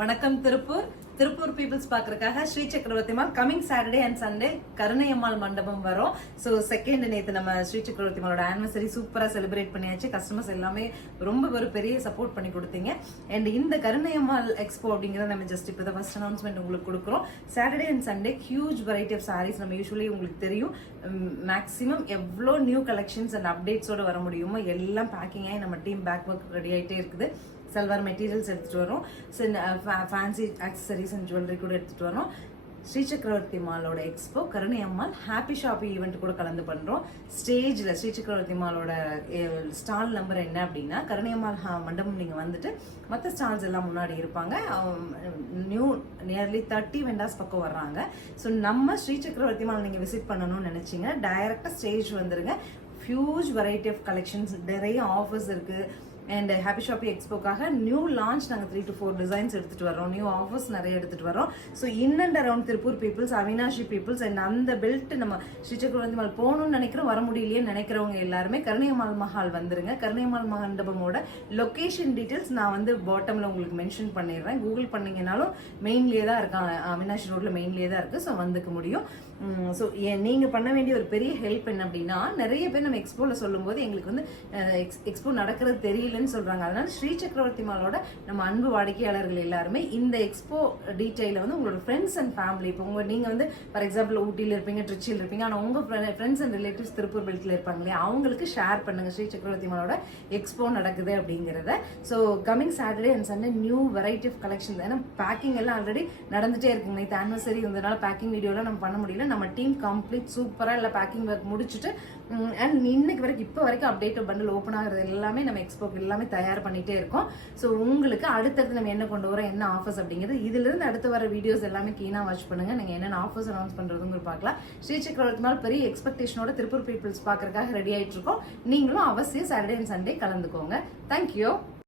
வணக்கம் திருப்பூர் பீப்புள்ஸ் பாக்குறதுக்காக Sri Chakravarthy mall coming Saturday and Sunday Karunaiyammal Mandapam வரும். ஸோ செகண்ட் நேற்று நம்ம ஸ்ரீ சக்கரவர்த்தி மாலோட ஆனிவர்சரி சூப்பரா செலிப்ரேட் பண்ணியாச்சு. கஸ்டமர்ஸ் எல்லாமே ரொம்ப ஒரு பெரிய சப்போர்ட் பண்ணி கொடுத்தீங்க. அண்ட் இந்த கருணையம்மாள் எக்ஸ்போ அப்படிங்கிறத நம்ம ஜஸ்ட் இப்போ ஃபர்ஸ்ட் அனௌன்ஸ்மெண்ட் உங்களுக்கு கொடுக்குறோம். Saturday and Sunday huge variety of saris நம்ம யூஸ்வலி உங்களுக்கு தெரியும். மேக்ஸிமம் எவ்வளோ நியூ கலெக்ஷன்ஸ் அண்ட் அப்டேட்ஸோட வர முடியுமோ எல்லாம் பேக்கிங் ஆகி நம்ம டீம் பேக் ஒர்க் ரெடி ஆகிட்டே இருக்குது. சல்வார் மெட்டீரியல்ஸ் எடுத்துட்டு வரோம். ஃபேன்சி ஆக்சசரிஸ் அண்ட் ஜுவல்லரி கூட எடுத்துட்டு வரோம். Sri Chakravarthy மாலோட expo கருணையம்மாள் happy shoppy event கூட கலந்து பண்றோம். ஸ்டேஜ்ல ஸ்ரீ சக்கரவர்த்தி மாலோட ஸ்டால் நம்பர் என்ன அப்படின்னா கருணையம்மாள் மண்டபம். நீங்க வந்துட்டு மற்ற ஸ்டால்ஸ் எல்லாம் முன்னாடி இருப்பாங்க. நியர்லி 30 வெண்டாஸ் பக்கம் வர்றாங்க. ஸோ நம்ம ஸ்ரீ சக்கரவர்த்தி மால் நீங்க விசிட் பண்ணணும்னு நினைச்சீங்க, டைரக்டா ஸ்டேஜ் வந்துருங்க. ஹியூஜ் வெரைட்டி ஆஃப் கலெக்ஷன்ஸ், நிறைய ஆஃபர்ஸ் இருக்கு. அண்ட் ஹாப்பி ஷாப்பி எக்ஸ்போக்காக நியூ லான்ச் நாங்கள் 3 to 4 டிசைன்ஸ் எடுத்துட்டு வரோம். நியூ ஆஃபர்ஸ் நிறைய எடுத்துட்டு வரோம். So in and around Tiruppur peoples, Avinashi peoples and அந்த பெல்ட் நம்ம ஸ்ரீ சக்கரவர்த்தி மால் போகணும்னு நினைக்கிறோம், வர முடியலையே நினைக்கிறவங்க எல்லாருமே கருணையம்மாள் மஹால் வந்துருங்க. கருணையம்மாள் மண்டபமோட லொகேஷன் டீட்டெயில்ஸ் நான் வந்து பாட்டம்ல உங்களுக்கு மென்ஷன் பண்ணிடுறேன். கூகுள் பண்ணீங்கன்னாலும் மெயின்லேயே தான் இருக்காங்க, அவினாஷி ரோட்ல மெயின்லேயே தான் இருக்கு. ஸோ வந்துக்க முடியும். ஸோ நீங்க பண்ண வேண்டிய ஒரு பெரிய ஹெல்ப் என்ன அப்படின்னா, நிறைய பேர் நம்ம எக்ஸ்போல சொல்லும் போது எங்களுக்கு வந்து எக்ஸ்போ நடக்கிறது தெரியலன்னு சொல்றாங்க. அதனால ஸ்ரீ சக்கரவர்த்தி மாலோட நம்ம அன்பு வாடிக்கையாளர்கள் எல்லாருமே இந்த எக்ஸ்போ டீட்டெயில வந்து உங்களோட ஃப்ரெண்ட்ஸ் அண்ட் ஃபேமிலி, இப்போ நீங்க வந்து ஃபார் எக்ஸாம்பிள் ஊட்டியில் இருப்பீங்க, ட்ரிச்சியில் இருப்பீங்க, ஆனால் உங்க ஃப்ரெண்ட்ஸ் அண்ட் ரிலேட்டிவ்ஸ் திருப்பூர் பெல்ட்ல இருப்பாங்க இல்லையா, அவங்களுக்கு ஷேர் பண்ணுங்க ஸ்ரீ சக்கரவர்த்தி மாலோட எக்ஸ்போ நடக்குது அப்படிங்கிறத. So coming Saturday and Sunday new variety of collection. ஏன்னா பேக்கிங் எல்லாம் ஆல்ரெடி நடந்துட்டே இருக்குங்க. நேற்று ஆனிவர்சரி இருந்ததுனால பேக்கிங் வீடியோலாம் நம்ம பண்ண முடியல. நம்ம டீம் கம்ப்ளீட் சூப்பரா இல்லை பேக்கிங் ஒர்க் முடிச்சுட்டு அண்ட் இன்னைக்கு வரைக்கும் இப்போ வரைக்கும் அப்டேட் பண்டில் ஓப்பன் ஆகிறது எல்லாமே நம்ம எக்ஸ்போக்கு எல்லாமே தயார் பண்ணிட்டே இருக்கோம். ஸோ உங்களுக்கு அடுத்தடுத்து நம்ம என்ன கொண்டு வரோம், என்ன ஆஃபர்ஸ் அப்படிங்கிறது இதுல இருந்து அடுத்து வர வீடியோஸ் எல்லாமே கீனா வாட்ச் பண்ணுங்க. நீங்க என்னென்ன ஆஃபர்ஸ் அனௌன்ஸ் பண்றதுங்க பார்க்கலாம். ஸ்ரீ சக்கரவர்த்தி மால் பெரிய எக்ஸ்பெக்டேஷனோட திருப்பூர் பீப்புள்ஸ் பாக்குறதுக்காக ரெடி ஆயிட்டு இருக்கோம். நீங்களும் அவசியம் சாட்டர்டே அண்ட் சண்டே கலந்துக்கோங்க. தேங்க்யூ.